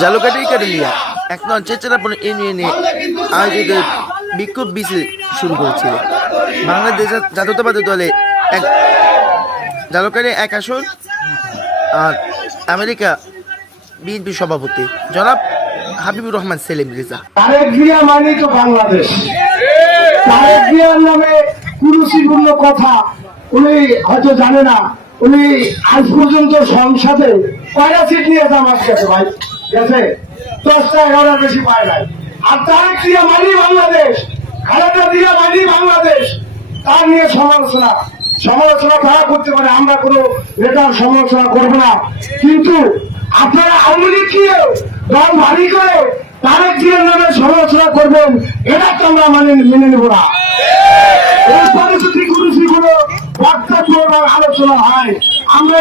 জালুকাটি কাটলিয়া এক নয় চেচারাপন ইউনিয়নে আয়োজিত বিক্ষোভ মিছিল শুরু করেছিল বাংলাদেশ জাতীয়তাবাদী দলে এক জালুকাটি এক আসন আর আমেরিকা বিএনপি সভাপতি। জনাব হাবিবুর রহমান সেলিম রেজা। তারেক মানে তো বাংলাদেশ। তারেক জিয়ার নামে কুরুচিপূর্ণ কথা উনি হয়তো জানে না। উনি আজ পর্যন্ত সংসদে কয়টা সিট নিয়ে জামাত গেছে ভাই? গেছে? দশটা, এগারোটা বেশি পায় নাই। আর তারেক জিয়া মানি বাংলাদেশ। খালেদা জিয়া মানি বাংলাদেশ। তার নিয়ে সমালোচনা। সমালোচনা তারা করতে পারে, আমরা কোনো নেতার সমালোচনা করব না। কিন্তু আপনারা আওয়ামী লীগ দিয়ে দল ভারী করে তারেক জিয়ার নামে সমালোচনা করবেন, এটা তো আমরা মানে মেনে নেব না। এবং আলোচনা হয় আমরা